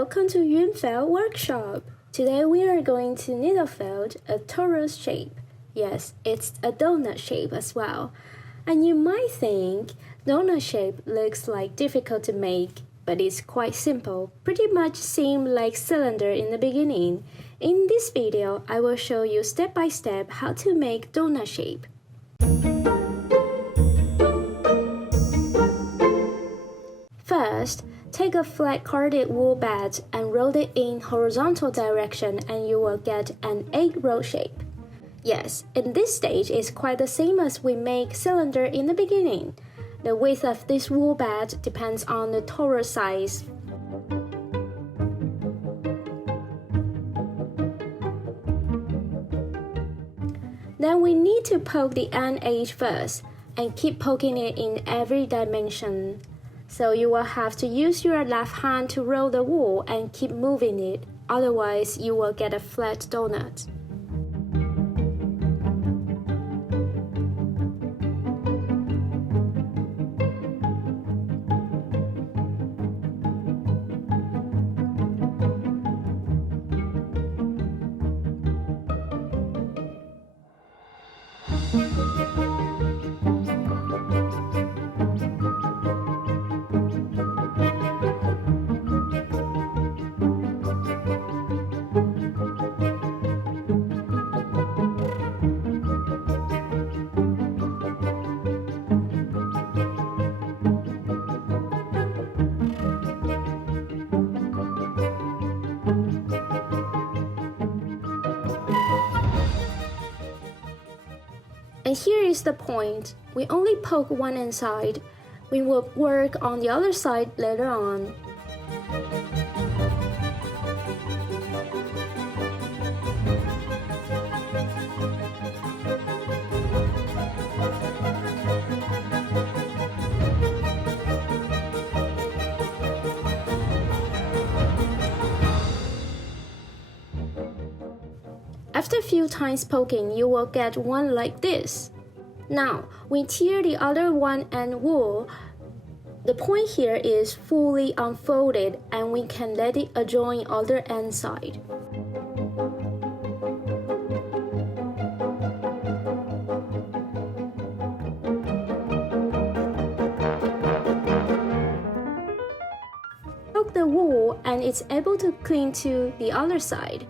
Welcome to Yunfeld Workshop. Today we are going to needle felt a torus shape. Yes, it's a donut shape as well. And you might think donut shape looks like difficult to make, but it's quite simple. Pretty much seem like cylinder in the beginning. In this video, I will show you step by step how to make donut shape. First, take a flat carded wool bed and roll it in horizontal direction and you will get an 8-row shape. Yes, in this stage it's quite the same as we make cylinder in the beginning. The width of this wool bed depends on the torus size. Then we need to poke the end edge first and keep poking it in every dimension. So you will have to use your left hand to roll the wool and keep moving it, otherwise you will get a flat donut. And here is the point, we only poke one inside. We will work on the other side later on. After a few times poking, you will get one like this. Now, we tear the other one and wool. The point here is fully unfolded and we can let it adjoin other end side. Poke the wool and it's able to cling to the other side.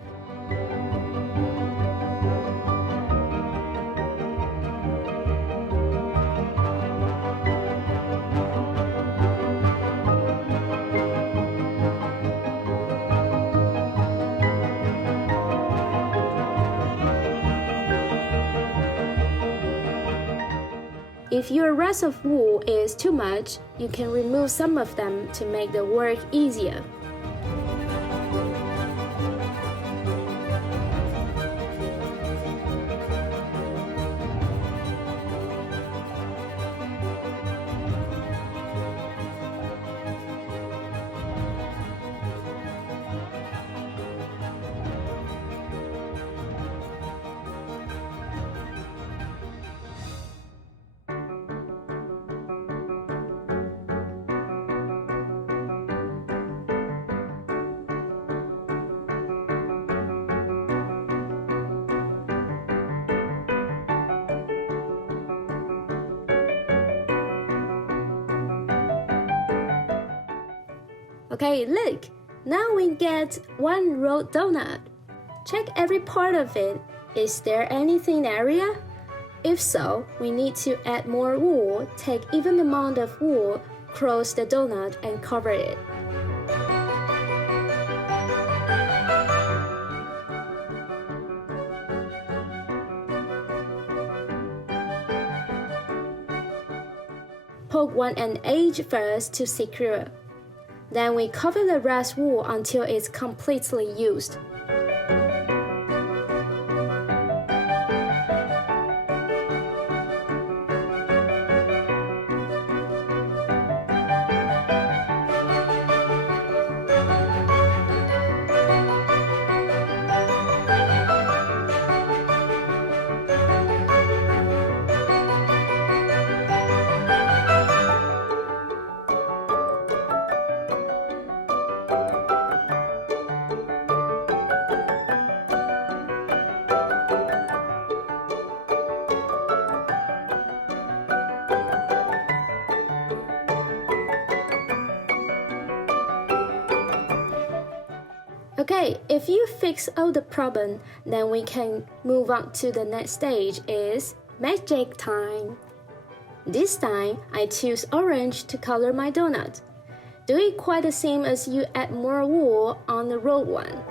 If your rest of wool is too much, you can remove some of them to make the work easier. Okay, look! Now we get one rolled donut. Check every part of it. Is there any thin area? If so, we need to add more wool. Take even amount of wool, cross the donut and cover it. Poke one end edge first to secure. Then we cover the rest wool until it's completely used. Okay, if you fix all the problem, then we can move on to the next stage is magic time. This time, I choose orange to color my donut. Do it quite the same as you add more wool on the rolled one.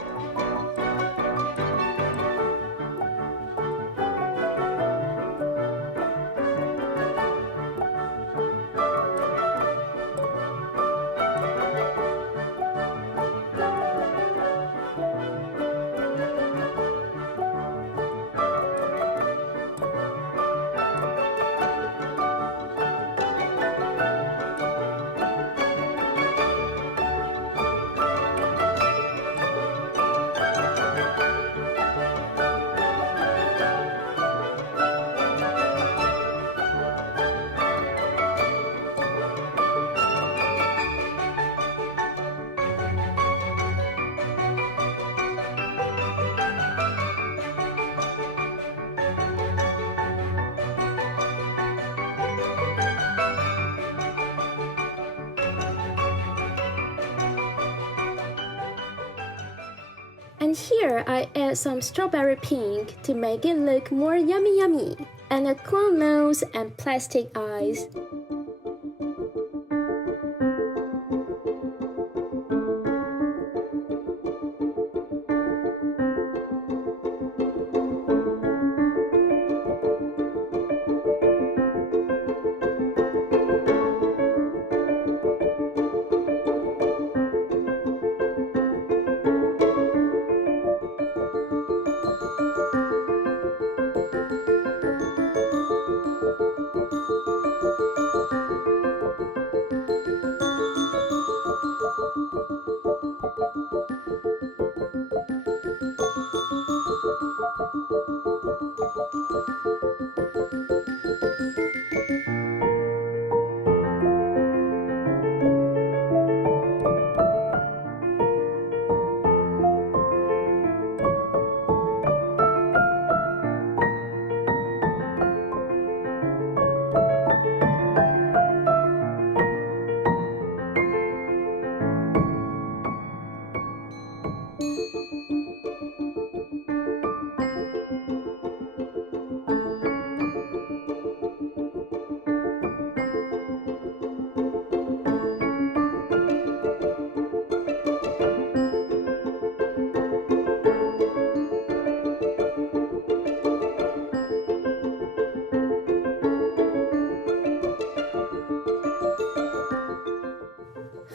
And here I add some strawberry pink to make it look more yummy, and a clown nose and plastic eyes.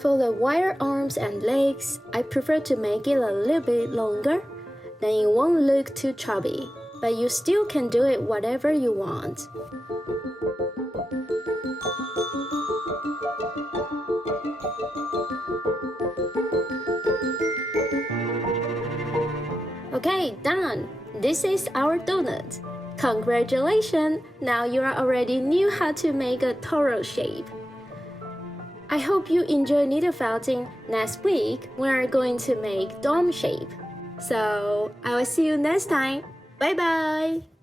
For the wire arms and legs, I prefer to make it a little bit longer, then it won't look too chubby, but you still can do it whatever you want. Okay, done! This is our donut. Congratulations! Now you already knew how to make a Toro shape. I hope you enjoy needle felting. Next week, we are going to make dome shape. So, I will see you next time. Bye bye!